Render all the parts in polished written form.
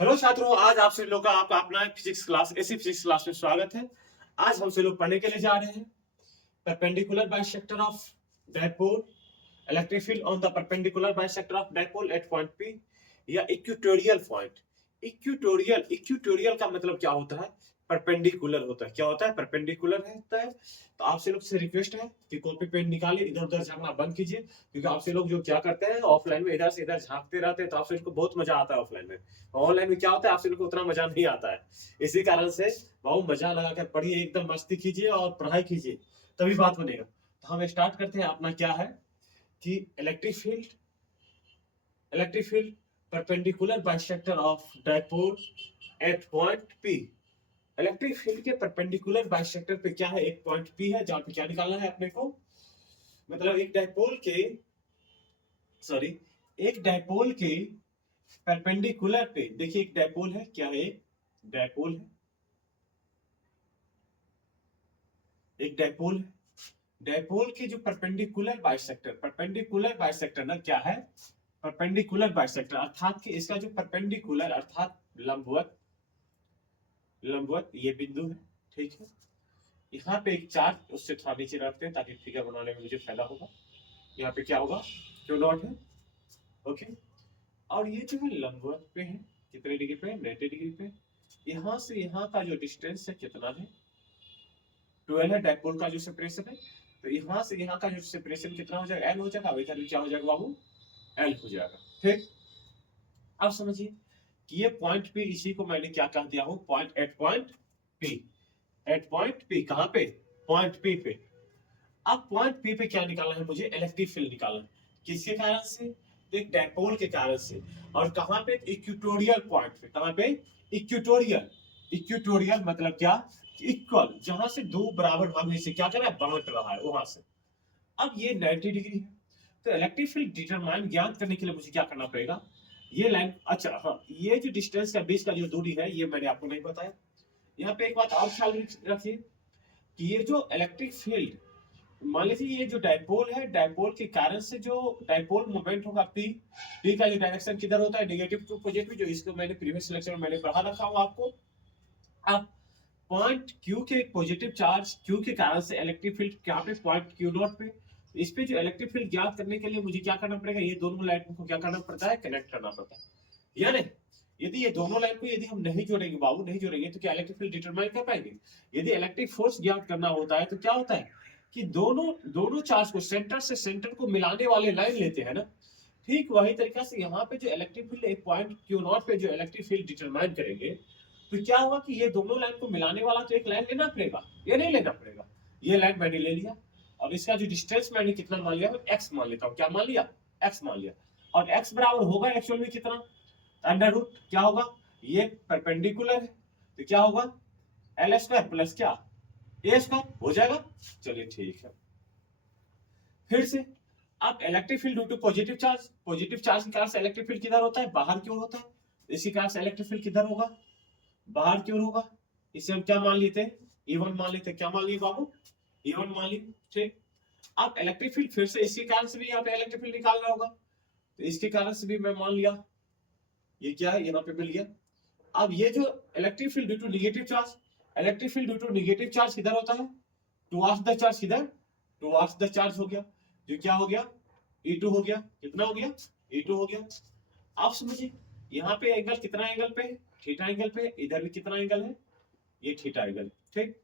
Hello छात्रों, आज आप सभी लोग का आपका अपना फिजिक्स क्लास ऐसी फिजिक्स क्लास में स्वागत है। आज हम सभी लोग पढ़ने के लिए जा रहे हैं perpendicular bisector of dipole, electric field on the perpendicular bisector of dipole eight point P या इक्वेटोरियल पॉइंट। इक्वेटोरियल का मतलब क्या होता है? परपेंडिकुलर होता है। क्या होता है? परपेंडिकुलर होता है। तो आपसे लोग से रिक्वेस्ट है कि कॉपी पेन निकालिए, इधर उधर झांकना बंद कीजिए, क्योंकि आपसे लोग जो क्या करते हैं ऑफलाइन में इधर से इधर झांकते रहते हैं, तो आपसे को बहुत मजा आता है ऑफलाइन में। ऑनलाइन में क्या होता है, आपसे लोग को उतना मजा नहीं आता है। इसी कारण से बहुत मजा लगा कर पढ़िए, एकदम मस्ती कीजिए और पढ़ाई कीजिए, तभी बात बनेगा। तो हम स्टार्ट करते हैं। अपना क्या है कि electric field perpendicular bisector of dipole eight point P. Electric field के परपेंडिकुलर बाइसेक्टर पे क्या है? एक पॉइंट पी है, जहां पे क्या निकालना है अपने को, मतलब सॉरी एक डायपोल के परपेंडिकुलर पे। देखिए एक डायपोल है, क्या है? डायपोल है, एक डायपोल है। डायपोल के जो परपेंडिकुलर बाइसेक्टर ना क्या है? परपेंडिकुलर बाइसेक्टर अर्थात कि इसका जो परपेंडिकुलर अर्थात लंबवत लंबवत ये बिंदु है, ठीक है। यहाँ पे एक चार्ज उससे थोड़ा नीचे रखते हैं ताकि फिगर बनाने में मुझे फायदा होगा। यहाँ पे क्या होगा? क्यू नॉट है, ओके। और ये जो है लंबवत पे है, कितने डिग्री पे? 90 डिग्री पे। यहाँ से यहाँ का जो डिस्टेंस है कितना है? 12 है। डायपोल का जो सेपरेशन है, तो यहाँ से यहाँ का जो सेपरेशन कितना हो जाएगा? एल हो जाएगा। इधर क्या हो जाएगा बाबू? एल हो जाएगा, ठीक। अब समझिए कि ये पॉइंट पी, इसी को मैंने क्या कह दिया हूँ? Point P. At point P कहाँ पे? पॉइंट पी पे। अब पॉइंट पी पे क्या निकालना है मुझे? इलेक्ट्रिक फील्ड निकालना है। किसके कारण से? एक डायपोल के कारण से। और कहां पे? इक्वेटोरियल पॉइंट पे। कहां पे? इक्वेटोरियल। इक्वेटोरियल मतलब क्या? इक्वल, जहां से दो बराबर भाग में से क्या कर रहा है? बांट रहा है, वहां से। अब ये 90 डिग्री है, तो इलेक्ट्रिक फील्ड डिटरमाइन ज्ञात करने के लिए मुझे क्या करना पड़ेगा? ये लाइन, अच्छा हाँ, ये जो डिस्टेंस का बीच का जो दूरी है ये मैंने आपको नहीं बताया। यहाँ पे एक बात और ख्याल रखिए कि ये जो इलेक्ट्रिक फील्ड, मान लीजिए ये जो डायपोल है, डायपोल के कारण से जो डायपोल मोमेंट होगा पी, पी का जो डायरेक्शन किधर होता है? नेगेटिव टू पॉजिटिव, जो इसको मैंने प्रीवियस लेक्चर में मैंने पढ़ा रखा हूं आपको। अब पॉइंट क्यू के पॉजिटिव चार्ज क्यू के कारण से इलेक्ट्रिक फील्ड क्या पे? पॉइंट क्यू नॉट पे। इस पे जो इलेक्ट्रिक फील्ड ज्ञात करने के लिए मुझे क्या करना पड़ेगा? ये दोनों लाइन को क्या करना पड़ता है? कनेक्ट करना पड़ता है। यानी यदि ये दोनों लाइन को यदि हम नहीं जोड़ेंगे बाबू, नहीं जोड़ेंगे, तो क्या इलेक्ट्रिक फील्ड डिटरमाइन कर पाएंगे? यदि इलेक्ट्रिक फोर्स ज्ञात करना होता है तो क्या होता है कि दोनों दोनों चार्ज को सेंटर से सेंटर को मिलाने वाले लाइन लेते हैं ना। ठीक वही तरीका से यहाँ पे जो इलेक्ट्रिक फील्ड एक पॉइंट क्यू नॉट पे जो इलेक्ट्रिक फील्ड डिटरमाइन करेंगे, तो क्या होगा कि ये दोनों लाइन को मिलाने वाला तो एक लाइन लेना पड़ेगा, ये नहीं लेना पड़ेगा। ये लाइन मैंने ले लिया, और इसका जो डिस्टेंस मैंने कितना मान लिया? एक्स मान लेता हूँ। क्या मान लिया? एक्स मान लिया। और एक्स बराबर होगा एक्चुअल में कितना? अंडर रूट क्या होगा? ये परपेंडिकुलर है, तो क्या होगा? एल स्क्वायर प्लस क्या? ए स्क्वायर हो जाएगा। चलिए ठीक है। फिर से, अब electric field due to positive charge के कारण से इलेक्ट्रिक फील्ड किधर होता है? बाहर की ओर होता है। इसी कारण से इलेक्ट्रिक फील्ड किधर होगा? बाहर की ओर होगा। इसे हम क्या मान लेते हैं? E1 मान लेते हैं। क्या मान लिए बाबू? E1 मान लिए, ठीक। अब इलेक्ट्रिक फील्ड फिर से इसके कारण से भी यहाँ पे इलेक्ट्रिक फील्ड निकालना होगा, तो इसके कारण से भी मैं मान लिया। ये क्या है? यहाँ पे मिल गया। अब ये जो electric field due to negative charge, electric field due to negative charge किधर होता है? Towards the charge. किधर? टुवर्ड्स द चार्ज हो गया, जो क्या हो गया? E2 हो गया। कितना हो गया? E2 हो गया। आप समझिए यहाँ पे एंगल कितना एंगल पे है? थीटा एंगल पे। इधर भी कितना एंगल है? ये थीटा एंगल, ठीक।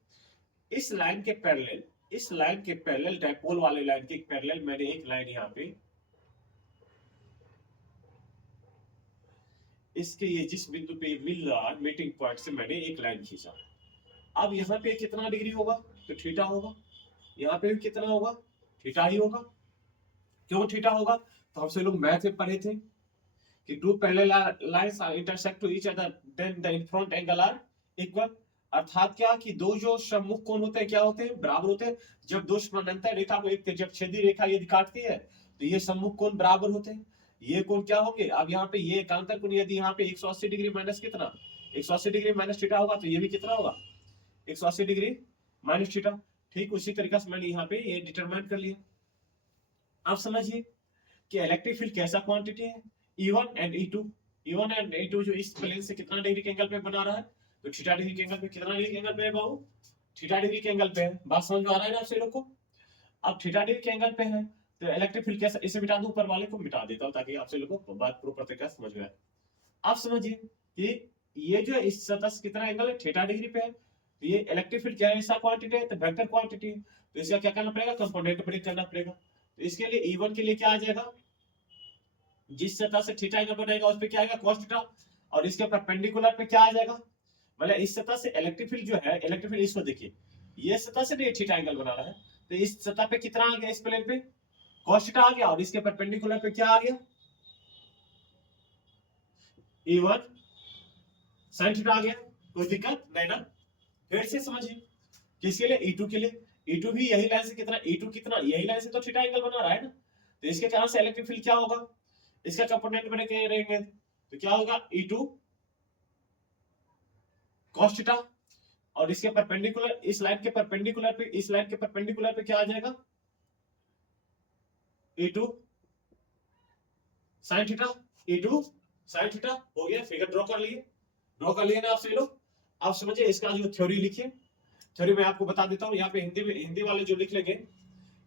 इस लाइन के पैरेलल डायपोल वाले लाइन के पैरेलल मैंने एक लाइन यहाँ पे, इसके ये जिस बिंदु पे मिल रहा है मीटिंग पॉइंट से मैंने एक लाइन खींचा। अब यहाँ पे कितना डिग्री होगा? तो थीटा होगा। यहाँ पे भी कितना होगा? थीटा ही होगा। क्यों थीटा होगा? तो हमसे लोग मैथ में पढ़े थे कि two parallel lines are intersect to each other then the in front angle are equal. अर्थात क्या कि दो जो सम्मुख कोण होते हैं क्या होते हैं? बराबर होते हैं। जब दो समानांतर रेखा को एक जब छेदी रेखा यदि काटती है तो ये सम्मुख कोण बराबर होते हैं। ये कोण क्या होंगे? अब यहाँ पे ये एकांतर कोण यदि यहाँ पे 180 डिग्री माइनस कितना? 180 डिग्री माइनस थीटा होगा, तो ये भी कितना होगा? 180 डिग्री माइनस थीटा। ठीक उसी तरीके से मैंने यहाँ पे ये डिटरमाइन कर लिया। अब समझिए कि इलेक्ट्रिक फील्ड कैसा क्वांटिटी है? E1 and E2। E1 and E2 जो इस प्लेन से कितना डिग्री के एंगल पे बना रहा है, तो थीटा डिग्री के एंगल पे, कितना डिग्री के एंगल पे है बाबू, थीटा डिग्री के एंगल पे है। बात समझ में आ रहा है ना आप लोग को। अब थीटा डिग्री के एंगल पे है तो इलेक्ट्रिक फील्ड कैसे, इसे मिटा दूं, ऊपर वाले को मिटा देता हूं ताकि आप लोग को बात प्रॉपर तरीके से समझ में आए। आप समझिए कि ये जो इस सतह से कितना एंगल है, थीटा डिग्री पे है, तो ये इलेक्ट्रिक फील्ड क्या है, ऐसा क्वांटिटी है, तो वेक्टर क्वांटिटी है, तो इसका क्या करना पड़ेगा, कंपोनेंट ब्रेक करना पड़ेगा। तो इसके लिए E1 के लिए क्या आ जाएगा, जिस सतह से थीटा एंगल बनेगा उस पे क्या आएगा, cos थीटा, और इसके परपेंडिकुलर पे क्या आ जाएगा, मतलब इस सतह से इलेक्ट्रिक फील्ड जो है, इलेक्ट्रिक फील्ड इसको देखिए, ये सतह से थीटा एंगल बना रहा है, तो इस सतह पे कितना आ गया, इस प्लेन पे cos थीटा आ गया, और इसके परपेंडिकुलर पे क्या आ गया, E1 sin थीटा आ गया। कोई दिक्कत नहीं ना। फिर से समझिए, किसके लिए, E2 के लिए। E2 भी यही लाइन से कितना, E2 कितना, यही लाइन से तो थीटा एंगल बना रहा है ना, तो इसके कारण से इलेक्ट्रिक फील्ड क्या होगा, इसका कंपोनेंट बने के रहेंगे, तो क्या होगा, E2 cos थीटा, और इसके परपेंडिकुलर, इस लाइन के परपेंडिकुलर पे, इस लाइन के परपेंडिकुलर पे क्या आ जाएगा, E2 sin theta, E2 sin theta हो गया। फिगर ड्रॉ कर लिए, ड्रॉ कर लिए ना आपसे लोग। आप समझिए इसका जो थ्योरी लिखिए, थ्योरी मैं आपको बता देता हूँ। यहाँ पे हिंदी में, हिंदी वाले जो लिख लेंगे,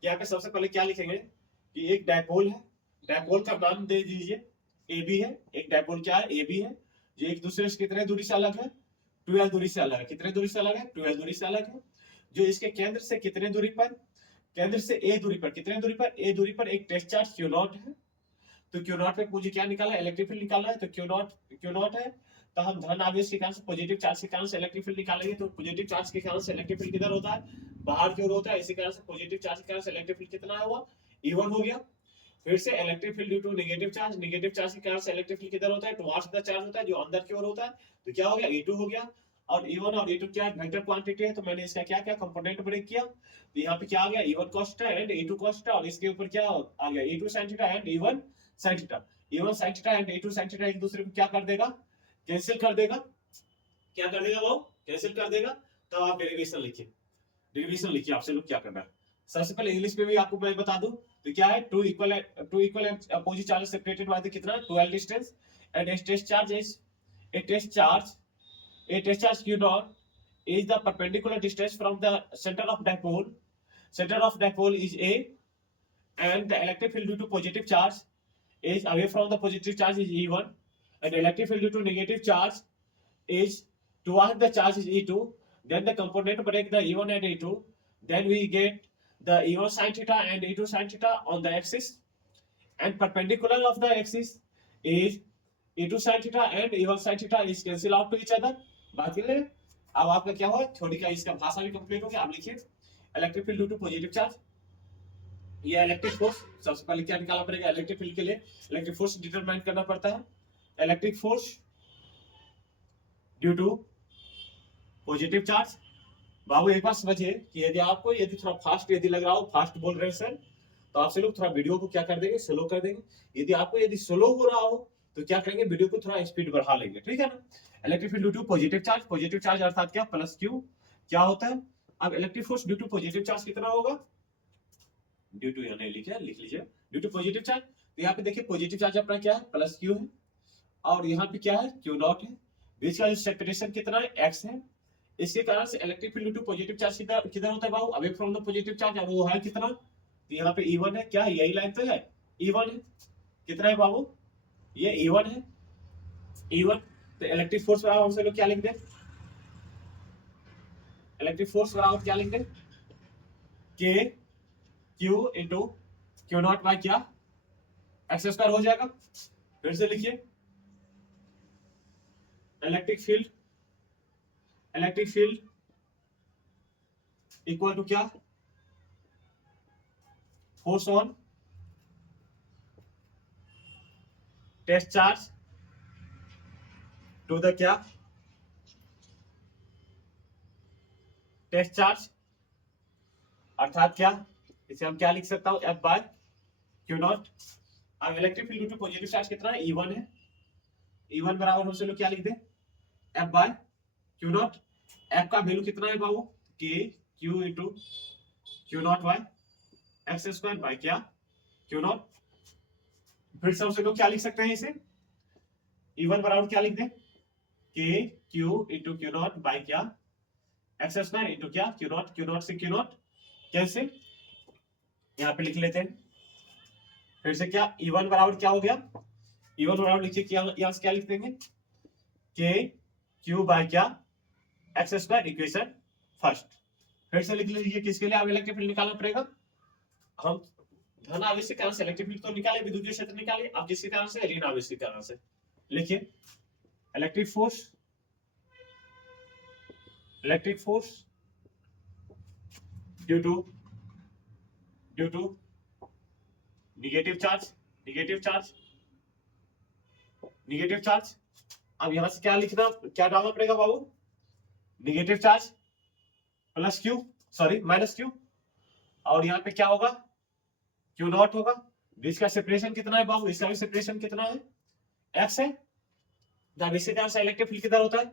यहाँ पे सबसे पहले क्या लिखेंगे कि एक डायपोल है, डायपोल का नाम दे दीजिए ए बी है। एक डायपोल क्या है, ए बी है, जो एक दूसरे से कितने दूरी से अलग है, 12 दूरी से अलग है। कितने दूरी से अलग है, 12 दूरी से अलग है। जो इसके केंद्र से कितने दूरी पर, केंद्र से ए दूरी पर, कितने दूरी पर, ए दूरी पर एक टेस्ट चार्ज क्यू नॉट है। तो क्यू नॉट पे मुझे क्या निकाला है, इलेक्ट्रिक फील्ड निकालना है, तो क्यू नॉट है, तो हम धन आवेश के कारण से, पॉजिटिव चार्ज के कारण से इलेक्ट्रिक फील्ड निकालेंगे। तो पॉजिटिव चार्ज के कारण से इलेक्ट्रिक फील्ड किधर होता है, बाहर की ओर होता है। इसी कारण से पॉजिटिव चार्ज के कारण से इलेक्ट्रिक फील्ड कितना हुआ, E1 हो गया। फिर से electric field due to negative charge, negative charge के कारण से इलेक्ट्रिक फील्ड किधर होता है, टुवर्ड्स द चार्ज होता है, जो अंदर की ओर होता है। तो क्या हो गया, E2 हो गया। और E1 और E2 क्या है, वेक्टर क्वांटिटी है, तो मैंने इसका क्या क्या कंपोनेंट ब्रेक किया, तो यहाँ पे क्या आ गया, E1 cos theta and E2 cos theta, और इसके ऊपर क्या आ गया, E2 sin theta and E1 sin theta. E1 sin theta and E2 sin theta एक दूसरे को क्या कर देगा, कैंसिल कर देगा। क्या कर देगा वो, कैंसिल कर देगा। तब आप डेरिवेशन लिखिए, डेरिवेशन लिखिए आपसे लोग क्या करना है। सबसे पहले इंग्लिश में भी आपको मैं बता दूं, तो क्या है, two equal opposite charge separated by the कितना, 12 distance, and a test charge is a test charge, a test charge q dot is the perpendicular distance from the center of dipole, center of dipole is a, and the electric field due to positive charge is away from the positive charge is E1, and electric field due to negative charge is towards the charge is E2. Then the component break the E1 and E2. Then we get the E1 sin theta and E2 sin theta on the axis, and perpendicular of the axis is E2 sin theta and E1 sin theta is cancel out to each other. बात कर ले। अब आपका क्या हुआ, theory का इसका भाषा भी कंप्लीट हो गया। आप लिखिए electric field due to positive charge, ये इलेक्ट्रिक फोर्स। सबसे पहले क्या निकालना पड़ेगा, इलेक्ट्रिक फील्ड के लिए इलेक्ट्रिक फोर्स डिटरमाइन करना पड़ता है। Electric force due to positive charge. बाबू एक बार समझिए कि यदि आपको, यदि थोड़ा फास्ट यदि लग रहा हो, फास्ट बोल रहे हैं सर, तो आपसे लोग थोड़ा वीडियो को क्या कर देंगे, स्लो कर देंगे। यदि आपको यदि स्लो हो रहा हो तो क्या करेंगे, वीडियो को थोड़ा स्पीड बढ़ा लेंगे, ठीक है ना। Electric field due to positive charge, positive charge अर्थात क्या, प्लस क्यू क्या होता है। अब electric force due to positive charge कितना होगा, ड्यू टू यानी लिखे, लिख लीजिए ड्यू टू पॉजिटिव चार्ज। तो यहाँ पे देखिए पॉजिटिव चार्ज अपना क्या है, प्लस क्यू है, और यहाँ पे क्या है, क्यू नॉट है। बीच का जो सेपरेशन कितना है, एक्स है। इसके कारण से electric field to positive charge किधर किधर होता है बाबू, away from the positive charge, और वो है कितना, तो यहाँ पे E1 है, क्या यही लाइन तो है, E1 है। कितना है बाबू, ये E1 है, E1। तो इलेक्ट्रिक फोर्स बराबर हमसे लोग क्या लिख दे, इलेक्ट्रिक फोर्स बराबर क्या लिख दे, K Q into Q naught by क्या, एक्स स्क्वायर हो जाएगा। फिर से लिखिए electric field, electric field equal to क्या, force on test charge to the क्या, टेस्ट चार्ज, अर्थात क्या, इसे हम क्या लिख सकता हूं, एफ बाय क्यू नॉट। अब electric field to positive charge कितना है, E1 है। E1 बराबर हम से लोग क्या लिख दे, F by Q naught. F का वैल्यू कितना है बाबू, K Q into Q naught by X square by क्या, क्यू नॉट। फिर से हम से लोग क्या लिख सकते हैं इसे, E1 बराबर क्या लिख दें, के Q into Q not by क्या एक्स स्क्वायर इंटू क्या क्यू नॉट से क्यू नॉट, कैसे यहाँ पे लिख लेते हैं फिर से क्या E1 बराबर क्या हो गया, E1 बराबर लिखिए यहाँ से क्या लिख देंगे, के क्यू बाई क्या एक्स स्क्वायर इक्वेशन फर्स्ट। फिर से लिख लीजिए किसके लिए आप इलेक्ट्रिक फील्ड निकालना पड़ेगा, हम धन आवेश के कारण से इलेक्ट्रिक फील्ड तो निकाले, विद्युतीय क्षेत्र निकाले, अब किसके कारण से, ऋण आवेश के कारण से। लिखिए electric force due to negative charge. अब यहां से क्या लिखना, क्या डालना पड़ेगा बाबू, negative charge plus Q, sorry minus Q, और यहाँ पे क्या होगा, क्यू नॉट होगा। इसका सेपरेशन कितना है बाबू, इसका भी सेपरेशन कितना है, एक्स है। जब इसके कारण से इलेक्ट्रिक फील्ड किधर होता है,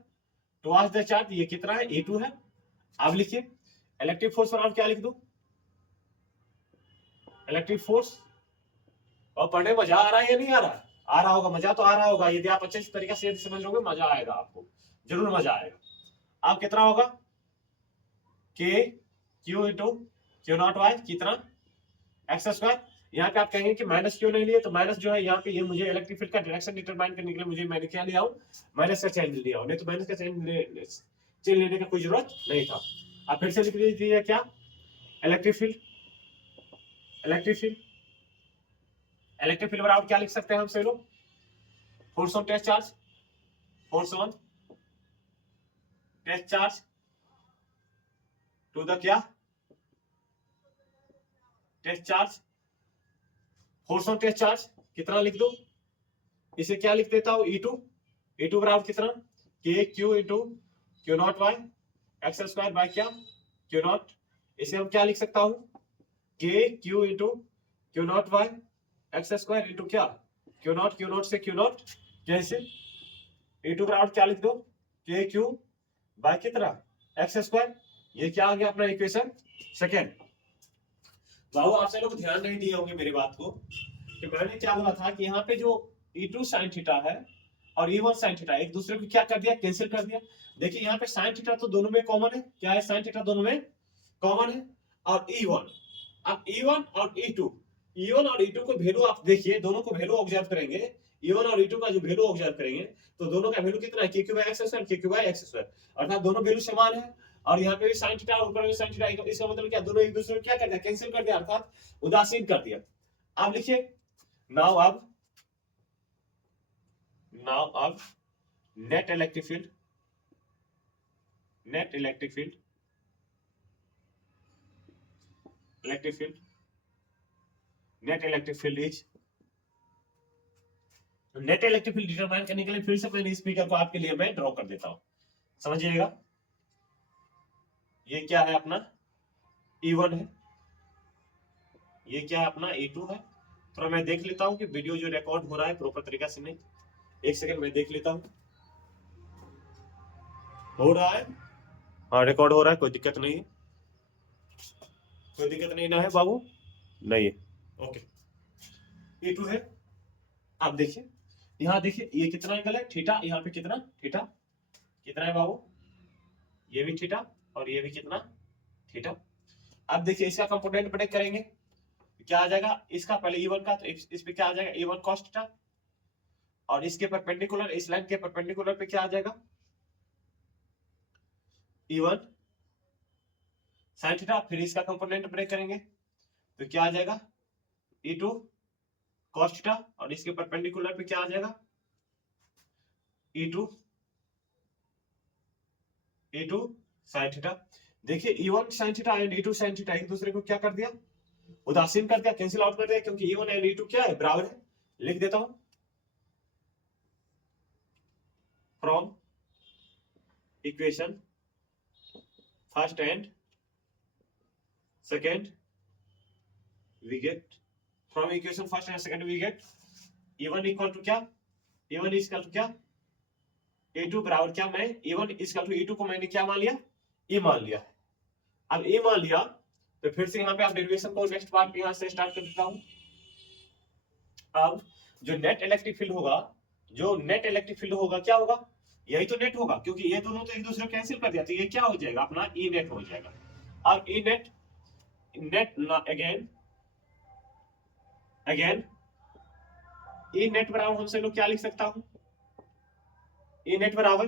टुवर्ड्स द चार्ज, ये कितना है, E2 है। अब लिखिए इलेक्ट्रिक फोर्स बराबर क्या लिख दो, इलेक्ट्रिक फोर्स, और पढ़ने मजा आ रहा है या नहीं आ रहा है, आ रहा होगा, मजा तो आ रहा होगा, यदि आप अच्छे तरीके से समझ लोगे मजा आएगा, आपको जरूर मजा आएगा। अब कितना होगा, K Q into Q naught Y कितना एक्स स्क्वायर। यहाँ पे आप कहेंगे कि माइनस क्यों नहीं लिए, तो माइनस जो है यहाँ पे, ये मुझे इलेक्ट्रिक फील्ड का डायरेक्शन डिटरमाइन करने के लिए मैंने क्या लिया हूँ, माइनस का साइन लिया हूँ, नहीं तो माइनस का साइन लेने का कोई जरूरत नहीं था। अब फिर से लिख लीजिए क्या, इलेक्ट्रिक फील्ड बराबर क्या लिख सकते हैं हम सब लोग, force on test charge to the क्या test charge, force on test charge कितना लिख दो, इसे क्या लिख देता हूं, E2 बराबर कितना, K Q into Q naught Y X square by क्या क्यू नॉट। इसे हम क्या लिख सकता हूं, K Q into Q naught Y X square into क्या क्यू नॉट से क्यू नॉट, जैसे E2 बराबर क्या लिख दो, के क्यू बाय कितना एक्स स्क्वायर। ये क्या आ गया अपना इक्वेशन सेकेंड। बाबू आपसे लोग ध्यान नहीं दिए होंगे मेरी बात को, कि मैंने क्या बोला था कि यहाँ पे जो E2 साइन थीटा है और E1 साइन थीटा एक दूसरे को क्या कर दिया, कैंसिल कर दिया। देखिए यहाँ पे साइन थीटा तो दोनों में कॉमन है, क्या है, साइन थीटा दोनों में कॉमन है। और E1, अब E1 और E2 को वैल्यू आप देखिए, दोनों को वैल्यू ऑब्जर्व करेंगे, E1 और E2 का जो वैल्यू ऑब्जर्व करेंगे तो दोनों का वैल्यू कितना है, KQ by X square, KQ by X square, अर्थात दोनों वैल्यू समान है। और यहाँ पे भी साइन थीटा और ऊपर में साइन थीटा, इसका मतलब क्या, दोनों एक दूसरे को क्या कर दिया, कैंसिल कर दिया, अर्थात उदासीन कर दिया। अब लिखिए नाउ अब नेट इलेक्ट्रिक फील्ड डिटरमाइन करने के लिए फिर से मैंने इस फिगर को आपके लिए मैं ड्रॉ कर देता हूं, समझिएगा। ये क्या है अपना E1 है, ये क्या है अपना E2 है। थोड़ा मैं देख लेता हूं कि वीडियो जो रिकॉर्ड हो रहा है प्रॉपर तरीका से नहीं, एक सेकंड मैं देख लेता हूं, हो रहा है, हाँ रिकॉर्ड हो रहा है, कोई दिक्कत नहीं है, कोई दिक्कत नहीं ना है बाबू, नहीं है, ओके। E2 है। अब देखिए यहाँ देखिए ये कितना एंगल है थीटा, यहाँ पे कितना थीटा, कितना है बाबू, ये भी थीटा और ये भी कितना थीटा। अब देखिए इसका कंपोनेंट ब्रेक करेंगे, क्या आ जाएगा, इसका पहले E1 का, तो इस पे क्या आ जाएगा, A1 cos थीटा, और इसके परपेंडिकुलर, इस लाइन के परपेंडिकुलर पे क्या आ जाएगा, E1 sin थीटा। फिर इसका कंपोनेंट ब्रेक करेंगे तो क्या आ जाएगा, E2 cos थीटा, और इसके परपेंडिकुलर पे क्या आ जाएगा, E2 sin थीटा। देखिए E1 sin theta and E2 sin theta एक दूसरे को क्या कर दिया, उदासीन कर दिया, कैंसिल आउट कर दिया, क्योंकि E1 एंड E2 क्या है, बराबर है। लिख देता हूं, from equation first and second we get from equation first and second we get E1 equal to क्या, E1 इक्वल टू क्या, E2 बराबर क्या, मैं E1 इक्वल टू E2 को मैंने क्या मान लिया, E मान लिया। अब E मान लिया तो फिर से यहाँ पे आप डेरिवेशन को नेक्स्ट पार्ट यहाँ से स्टार्ट कर देता हूँ। अब जो नेट इलेक्ट्रिक फील्ड होगा जो नेट इलेक्ट्रिक फील्ड होगा क्या होगा, यही तो नेट होगा, क्योंकि ये दोनों तो एक दूसरे को कैंसिल कर दिया, तो ये क्या हो जाएगा अपना ई नेट हो जाएगा। और E net net again again E net बराबर हमसे लोग क्या लिख सकता हूं, ई नेट बराबर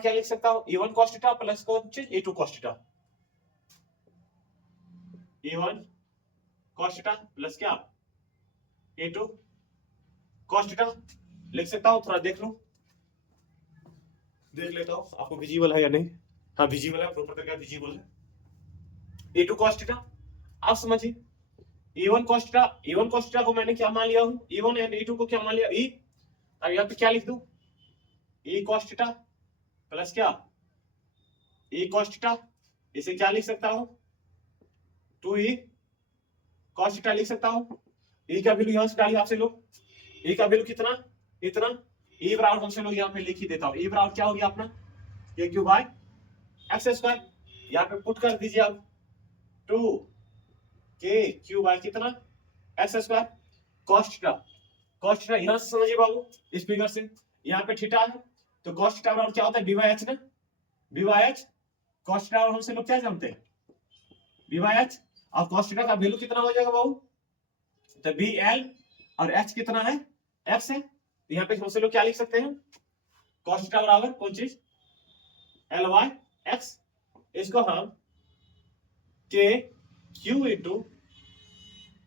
क्या लिख सकता हूं, E1 cos थीटा प्लस कौन चीज E2 cos theta, E1 cos theta plus क्या E2 cos थीटा लिख सकता हूं। थोड़ा देख लो, देख लेता हूं आपको विजिबल है या नहीं। हाँ विजिबल है, प्रॉपर तरीका विजिबल है। E2 cos थीटा आप समझिए, E1 cos theta, E1 cos theta को मैंने क्या मान लिया हूं, E1 एंड E2 को क्या मान लिया E। अब यहाँ पे क्या लिख दूं, E cos थीटा प्लस क्या E cos थीटा, इसे क्या लिख सकता हूं 2E cos थीटा लिख सकता हूं। E का वैल्यू यहां से डालिए आपसे लोग, E का वैल्यू कितना इतना, E बराबर हमसे लोग यहाँ पे लिख ही देता हूं, E बराबर क्या हो गया अपना k Q by X square, यहाँ पे पुट कर दीजिए आप 2 k क्यू बाय कितना एक्स स्क्वायर cos थीटा यहां से समझिए बाबू, इस फिगर से यहाँ पे थीटा है तो cos थीटा बराबर क्या होता है b बाय h ना, b by h cos theta हमसे लोग क्या जानते हैं b बाय h, और cos थीटा का वैल्यू कितना हो जाएगा बाबू, तो बी एल और h कितना है x है, तो यहाँ पे हमसे लोग क्या लिख सकते हैं cos थीटा बराबर कौन चीज एल वाई एक्स, इसको हम k क्यू इंटू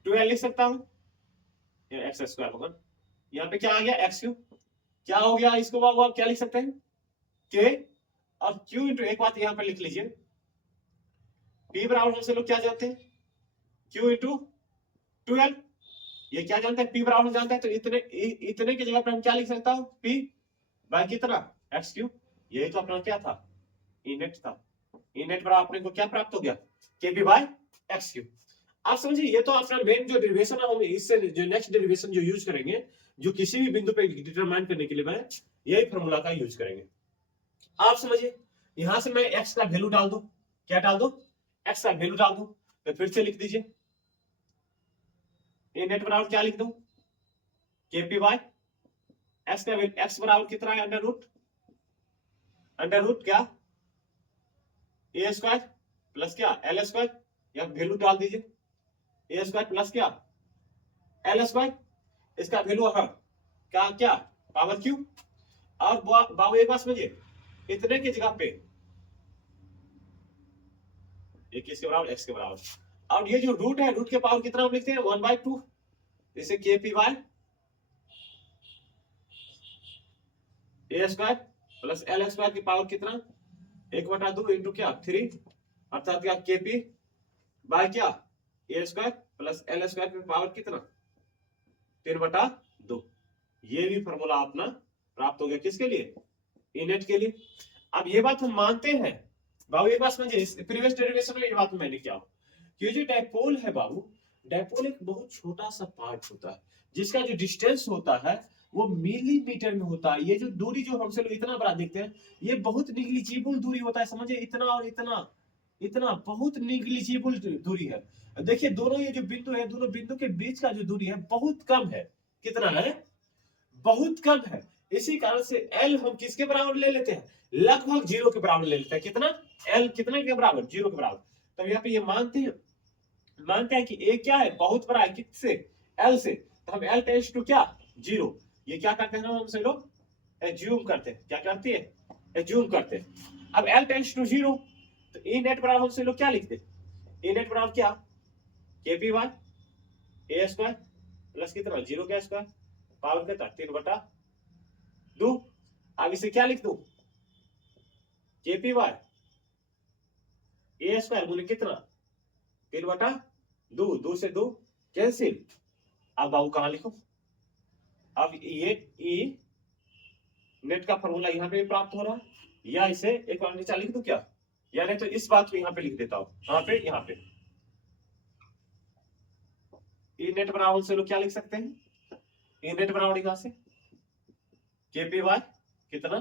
2l लिख सकता हूं, ये एक्स स्क्वायर होगा, यहाँ पे क्या आ गया एक्स क्यू, क्या हो गया इसको बाबू आप क्या लिख सकते हैं k और q इंटू, एक बात यहाँ पे लिख लीजिए p बराबर हमसे लोग क्या जानते हैं q इंटू 2l, ये क्या जानते हैं p बराबर जानते हैं, तो इतने की जगह पर हम क्या लिख सकता हूं p बाय कितना एक्स क्यू, यही तो अपना क्या था ई नेट था, ई नेट बराबर अपने को क्या प्राप्त हो गया kp बाय एक्स क्यू। आप समझिए ये तो अपना मेन जो डेरिवेशन है, हम इससे जो नेक्स्ट डेरिवेशन जो यूज करेंगे, जो किसी भी बिंदु पे डिटरमाइन करने के लिए मैं यही फार्मूला का यूज करेंगे। आप समझिए यहां से मैं x का वैल्यू डाल दो, क्या डाल दो x का वैल्यू डाल दो, तो फिर से लिख दीजिए ए नेट बराबर क्या लिख दो kp बाय x का x बराबर कितना है अंडर रूट क्या ए स्क्वायर प्लस क्या एल स्क्वायर, या वैल्यू डाल दीजिए ए स्क्वायर प्लस क्या एल स्क्वायर, इसका वैल्यू हाँ क्या पावर क्यू, और बाबू एक बात समझिए इतने की जगह पे ये किसके बराबर एक्स के बराबर, और ये जो रूट है रूट के पावर कितना हम लिखते हैं 1/2, इसे kp बाय ए स्क्वायर प्लस एल स्क्वायर की पावर कितना 1/2 इंटू क्या 3, अर्थात क्या kp बाय क्या ए स्क्वायर प्लस एल स्क्वायर की पावर कितना 3/2, ये भी फॉर्मूला अपना प्राप्त हो गया किसके लिए इनेट के लिए। अब ये बात हम मानते हैं बाबू, एक बात समझिए प्रीवियस डेरिवेशन में ये बात मैंने क्या कि जो डायपोल है बाबू, डायपोल एक बहुत छोटा सा पार्ट होता है जिसका जो डिस्टेंस होता है वो मिलीमीटर में होता है, ये जो दूरी जो हमसे लोग इतना बड़ा देखते हैं ये बहुत निग्लिजिबल दूरी होता है, समझिए इतना और इतना इतना बहुत निग्लिजिबल दूरी है। देखिए दोनों ये जो बिंदु है दोनों बिंदु के बीच का जो दूरी है बहुत कम है, कितना है बहुत कम है, इसी कारण से एल हम किसके बराबर ले लेते हैं लगभग 0 के बराबर ले लेते हैं, कितना एल कितने के बराबर 0 के बराबर। तो यहाँ पे ये मानते हैं कि ए क्या है बहुत बड़ा है किससे एल से, तो हम एल टेंड्स टू क्या 0, ये क्या करते हैं हमसे लोग एज्यूम करते हैं, क्या करते हैं एज्यूम करते हैं। अब एल टेंड्स टू 0 तो ए नेट बराबर हमसे लोग क्या लिखते हैं ए नेट बराबर क्या kp बाय ए स्क्वायर प्लस कितना 0 का स्क्वायर पावर कितना 3/2, अब इसे क्या लिख दूं kp बाय ए स्क्वायर बोले कितना 3/2, 2 से 2 कैंसिल, अब बाबू कहां लिखो, अब ये ई नेट का फॉर्मूला यहाँ पे प्राप्त हो रहा है, या इसे एक बार नीचे लिख दूं क्या, या नहीं तो इस बात को यहाँ पे लिख देता हूं, यहाँ पे ई नेट बराबर से लोग क्या लिख सकते हैं ई नेट बराबर यहां से kp बाय कितना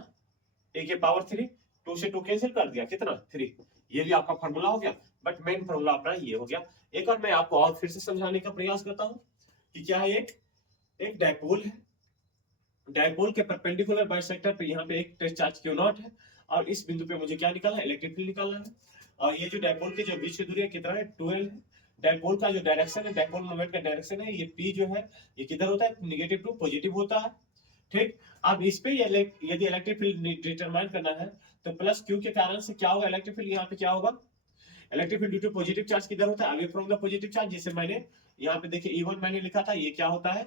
a के पावर 3, 2 से 2 कैंसिल कर दिया कितना 3, ये भी आपका फॉर्मूला हो गया, बट मेन फॉर्मूला अपना ये हो गया। एक और मैं आपको और फिर से समझाने का प्रयास करता हूं कि क्या है एक डायपोल है, डायपोल के परपेंडिकुलर बाइसेक्टर पे यहाँ पे एक टेस्ट चार्ज क्यू नॉट है और इस बिंदु पे मुझे क्या निकालना है, इलेक्ट्रिक फील्ड निकालना है। और ये जो डायपोल के जो बीच की दूरी है कितना है, 12 है। डायपोल का जो डायरेक्शन है, डायपोल मोमेंट का डायरेक्शन है, ये पी जो है ये किधर होता है, नेगेटिव टू पॉजिटिव होता है। ठीक, अब इस पे यदि इलेक्ट्रिक फील्ड डिटरमाइन करना है तो प्लस क्यू के कारण से क्या होगा, इलेक्ट्रिक फील्ड यहाँ पे क्या होगा, electric field due to positive charge किधर होता है, away from the positive charge. जिसे मैंने यहाँ पे देखिए E1 मैंने लिखा था, ये क्या होता है,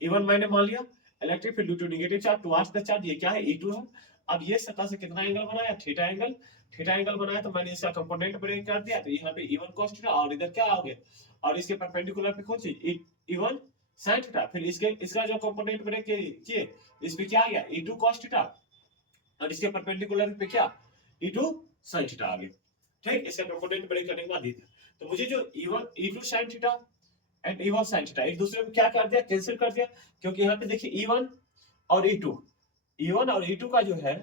E1 मैंने मान लिया। Electric field due to negative charge towards the charge, ये क्या है, E2 है। अब ये सतह से कितना एंगल बनाया, थीटा एंगल। थीटा एंगल बनाया तो मैंने इसका कंपोनेंट ब्रेक कर दिया, तो यहाँ पे E1 cos थीटा और इधर क्या आ गया, और इसके परपेंडिकुलर पे कौन सी, E1 sin थीटा। फिर इसका जो कंपोनेंट ब्रेक किए, इस पे क्या आ गया, E2 cos थीटा, और इसके परपेंडिकुलर पे क्या, E2 sin थीटा आ गया। ठीक, इसका कंपोनेंट ब्रेक करने के बाद तो मुझे जो E2 sin theta and E1 sin theta एक दूसरे को क्या कर दिया, कैंसिल कर दिया। क्योंकि यहाँ पे देखिए E1 और E1 और E2 का जो है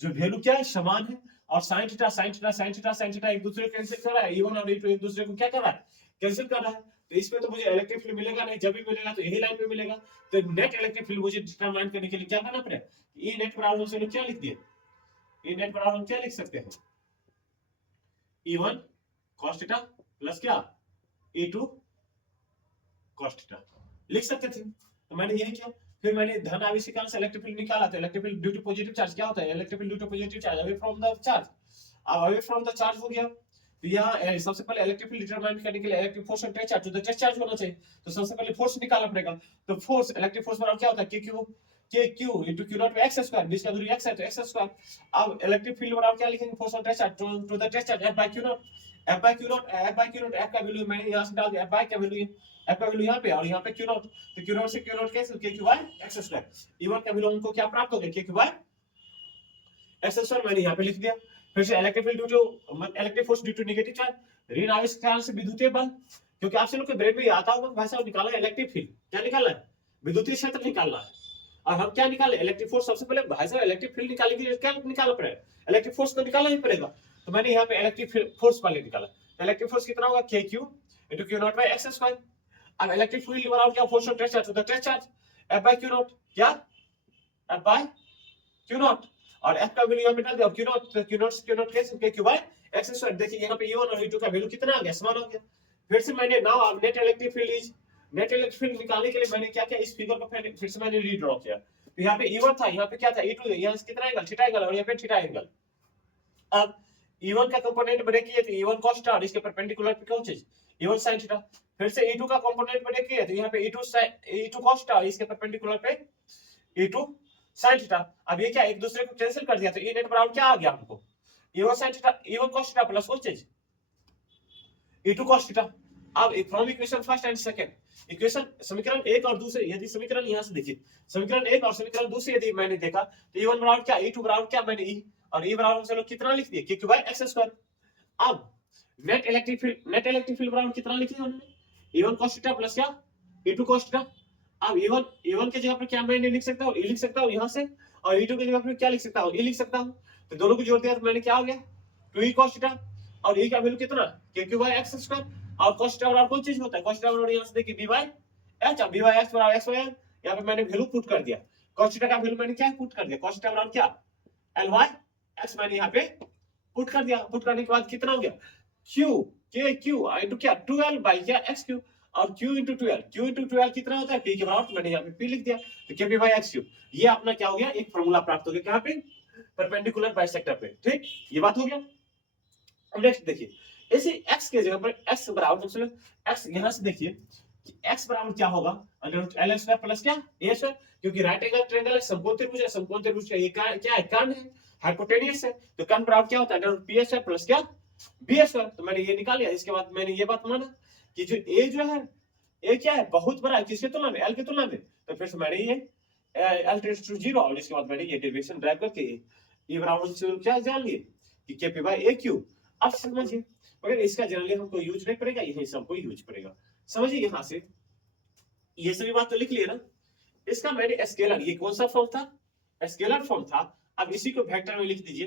जो वैल्यू क्या है, समान है। और sin theta sin theta sin theta sin theta एक दूसरे को कैंसिल कर रहा है, E1 और E2 एक दूसरे को क्या कर रहा है, कैंसिल कर रहा है। तो इसमें तो मुझे इलेक्ट्रिक फील्ड मिलेगा नहीं, जब भी मिलेगा तो यही लाइन पे मिलेगा। तो नेट इलेक्ट्रिक फील्ड मुझे डिटरमाइन करने के लिए क्या करना पड़ेगा, ई नेट बराबर से क्या लिख दिए, ई नेट बराबर हम क्या लिख सकते हैं, E1 cos थीटा प्लस क्या, E2 cos थीटा लिख सकते थे। तो मैंने यही किया। फिर मैंने धन आवेशी कारण से इलेक्ट्रिक फील्ड निकाला, तो electric field due to positive charge क्या होता है, electric field due to positive charge away from the charge. अब अवे फ्रॉम द चार्ज हो गया, तो यहाँ सबसे पहले इलेक्ट्रिक फील्ड डिटरमाइन करने के लिए electric force and test charge to the test charge होना चाहिए। तो सबसे पहले फोर्स निकालना पड़ेगा। तो फोर्स, इलेक्ट्रिक फोर्स बराबर क्या होता है, KQ into Q naught x square, जिसका दूरी x है तो x स्क्वायर। अब इलेक्ट्रिक फील्ड बराबर क्या लिखेंगे, force on test charge to the test charge F by Q naught। F by Q naught, F का वैल्यू मैंने यहाँ से डाल दिया, F by का वैल्यू F का वैल्यू यहाँ पे और यहाँ पे Q naught। तो Q naught से Q naught cancel, KQ by x square. E1 का वैल्यू हमको क्या प्राप्त हो गया, KQ by x स्क्वायर, मैंने यहाँ पे लिख दिया। फिर से electric field due to electric force due to negative charge, ऋण आवेश के कारण से विद्युतीय बल। क्योंकि आपसे लोग के ब्रेन में आता होगा भाई साहब, निकाला है इलेक्ट्रिक फील्ड, क्या निकालना है, विद्युतीय क्षेत्र निकालना है। और हम क्या निकाले, इलेक्ट्रिक फोर्स। सबसे पहले भाई साहब इलेक्ट्रिक फील्ड निकालने के लिए क्या निकालना पड़ेगा, इलेक्ट्रिक फोर्स तो निकालना ही पड़ेगा। तो मैंने यहाँ पे इलेक्ट्रिक फोर्स वाले निकाला। तो इलेक्ट्रिक फोर्स कितना होगा, KQ into Q naught by x square. अब इलेक्ट्रिक फील्ड बराबर क्या, force on test charge to the test charge F by Q naught, क्या F by Q naught। और F का वैल्यू यहाँ पे डाल दिया, Q naught, तो Q naught से Q naught cancel, KQ by x square. देखिए यहाँ पे E1 और E2 का वैल्यू कितना आ गया, समान हो गया। फिर से मैंने नाउ अब net electric field is, net electric field निकालने के लिए मैंने क्या किया, इस फिगर को फिर से मैंने रीड्रॉ किया। तो यहाँ पे E1 था, यहाँ पे क्या था, E2, यहाँ से कितना एंगल, थीटा एंगल, और यहाँ पे थीटा एंगल। अब E1 का कंपोनेंट ब्रेक किए तो E1 cos थीटा, और इसके परपेंडिकुलर पे कौन चीज, E1 sin थीटा। फिर से E2 का कंपोनेंट ब्रेक किए तो यहाँ पे E2 cos थीटा, इसके परपेंडिकुलर पे E2 sin थीटा। अब ये क्या एक दूसरे को कैंसिल कर दिया, तो E नेट बराबर क्या आ गया हमको, E1 sin theta, E1 cos theta plus कौन चीज, E2 cos थीटा। अब from equation first and second, equation समीकरण एक और दूसरे, यदि समीकरण यहाँ से देखिए, समीकरण एक और समीकरण दूसरे यदि मैंने देखा तो E1 बराबर क्या, E2 बराबर क्या, मैंने E और E बराबर चलो कितना लिख दिया, KQ by x स्क्वायर। अब नेट इलेक्ट्रिक फील्ड बराबर कितना लिखे हमने, E1 cos थीटा प्लस क्या, E2 cos थीटा। अब E1 की जगह पर क्या मैंने लिख सकता हूँ, E लिख सकता हूँ यहाँ से, और E2 की जगह पर क्या लिख सकता हूँ, E लिख सकता हूँ। तो दोनों को जोड़ दिया तो मैंने क्या हो गया, 2E cos थीटा, और E का वैल्यू कितना, KQ by x स्क्वायर। और cos थीटा बराबर कौन चीज होता है, cos थीटा बराबर यहाँ से देखिए b by h, अब b by x बराबर x स्क्वायर। यहाँ पे मैंने वैल्यू पुट कर दिया, cos थीटा का वैल्यू मैंने क्या पुट कर दिया, cos थीटा बराबर क्या, L by x मैंने यहाँ पे पुट कर दिया। पुट करने के बाद कितना हो गया, Q KQ into क्या 12 by क्या x क्यूब, और Q into 12 कितना होता है, P के बराबर, मैंने यहाँ पे P लिख दिया। तो KP by x क्यूब, ये अपना क्या हो गया, एक फॉर्मूला प्राप्त हो गया कहाँ पे, परपेंडिकुलर बाइसेक्टर पे। ठीक, ये बात हो गया। अब नेक्स्ट देखिए, ऐसे x के जगह पर x बराबर, चलो x यहाँ से देखिए कि x बराबर क्या होगा, अंडर L स्क्वायर प्लस क्या a स्क्वायर। क्योंकि राइट एंगल ट्रायंगल है, समकोण त्रिभुज है, समकोण त्रिभुज का ये क्या है, कर्ण है, हाइपोटेन्यूस है। तो कर्ण बराबर क्या होता है, अंडर p स्क्वायर प्लस क्या b स्क्वायर। तो मैंने ये निकाल लिया। इसके बाद मैंने ये बात माना कि जो a जो है, a क्या है, बहुत बड़ा है, किसके तुलना में, L की तुलना में। तो फिर से मैंने ये L टेंड्स टू 0, और इसके बाद मैंने ये डेरिवेशन ड्राइव करके ये बराबर क्या जान लिए कि KP by AQ। अब समझिए, मगर इसका जनरली हमको यूज नहीं पड़ेगा, यही सबको यूज पड़ेगा। समझिए यहाँ से ये सभी बात तो लिख लिए ना। इसका मैंने स्केलर, ये कौन सा फॉर्म था, स्केलर फॉर्म था। अब इसी को वेक्टर में लिख दीजिए,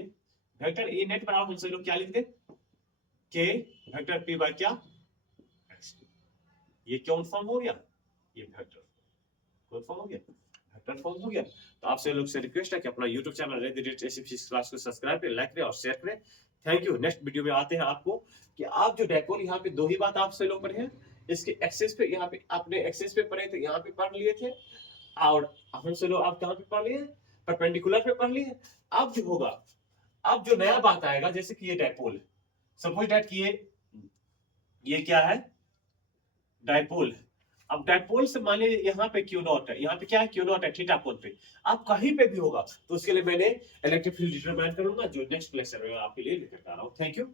वेक्टर ए नेट बराबर हमसे लोग क्या लिख दे, के वेक्टर पी बाय क्या, ये कौन फॉर्म हो गया, ये वेक्टर कौन फॉर्म हो गया, कंफर्म हो गया। तो आपसे लोग से रिक्वेस्ट है कि अपना यूट्यूब चैनल रेडी ऐसी फिजिक्स क्लास को सब्सक्राइब करें, लाइक करें और शेयर करें। Thank you. नेक्स्ट वीडियो में आते हैं आपको कि आप जो डायपोल यहाँ पे दो ही बात आपसे लोग पढ़े हैं, इसके एक्सेस पे यहाँ पे आपने एक्सेस पे पढ़े थे, यहाँ पे पढ़ लिए थे, और हमसे लोग आप कहाँ पे पढ़ लिए, परपेंडिकुलर पे पढ़ लिए। अब जो होगा, अब जो नया बात आएगा, जैसे कि ये डायपोल, सपोज दैट कि ये क्या है, डायपोल। अब डायपोल से मान लीजिए यहाँ पे क्यू नॉट है, यहाँ पे क्या है, क्यू नॉट है थीटा कोण पे। अब कहीं पे भी होगा तो उसके लिए मैंने इलेक्ट्रिक फील्ड डिटरमाइन करूंगा, जो नेक्स्ट लेक्चर में आपके लिए लेकर आ रहा हूँ। Thank you.